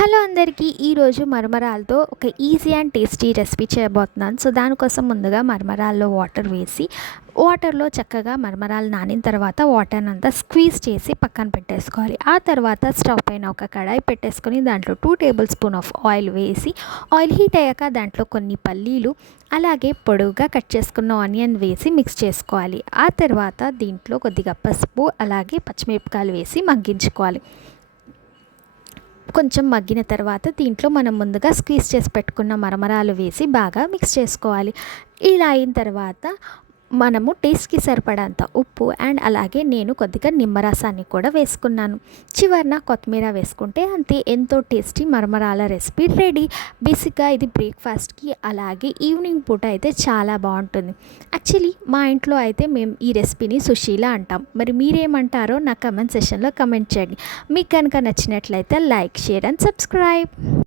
Hello అందరికీ ఈరోజు మరమరాలతో ఒక ఈజీ అండ్ టేస్టీ రెసిపీ చేయబోతున్నాను. సో దానికోసం ముందుగా మరమరాల్లో వాటర్ వేసి వాటర్లో చక్కగా మరమరాలు నానిన తర్వాత వాటర్ని అంతా స్క్వీజ్ చేసి పక్కన పెట్టేసుకోవాలి. ఆ తర్వాత స్టవ్ పైన ఒక కడాయి పెట్టేసుకొని దాంట్లో 2 టేబుల్ స్పూన్ ఆఫ్ ఆయిల్ వేసి ఆయిల్ హీట్ అయ్యాక దాంట్లో కొన్ని పల్లీలు అలాగే పొడవుగా కట్ చేసుకున్న ఆనియన్ వేసి మిక్స్ చేసుకోవాలి. ఆ తర్వాత దీంట్లో కొద్దిగా పసుపు అలాగే పచ్చిమిరపకాయలు వేసి మగ్గించుకోవాలి. కొంచెం మగ్గిన తర్వాత దీంట్లో మనం ముందుగా స్క్వీజ్ చేసి పెట్టుకున్న మరమరాలు వేసి బాగా మిక్స్ చేసుకోవాలి. ఇలా అయిన తర్వాత మనము టేస్ట్కి సరిపడంత ఉప్పు అండ్ అలాగే నేను కొద్దిగా నిమ్మరసాన్ని కూడా వేసుకున్నాను. చివరన కొత్తిమీర వేసుకుంటే అంతే, ఎంతో టేస్టీ మరమరాల రెసిపీ రెడీ. బేసిక్గా ఇది బ్రేక్ఫాస్ట్కి అలాగే ఈవినింగ్ పూట అయితే చాలా బాగుంటుంది. యాక్చువల్లీ మా ఇంట్లో అయితే మేము ఈ రెసిపీని సుషీలా అంటాం. మరి మీరేమంటారో నా కమెంట్ సెషన్లో కమెంట్ చేయండి. మీకు కనుక నచ్చినట్లయితే లైక్, షేర్ అండ్ సబ్స్క్రైబ్.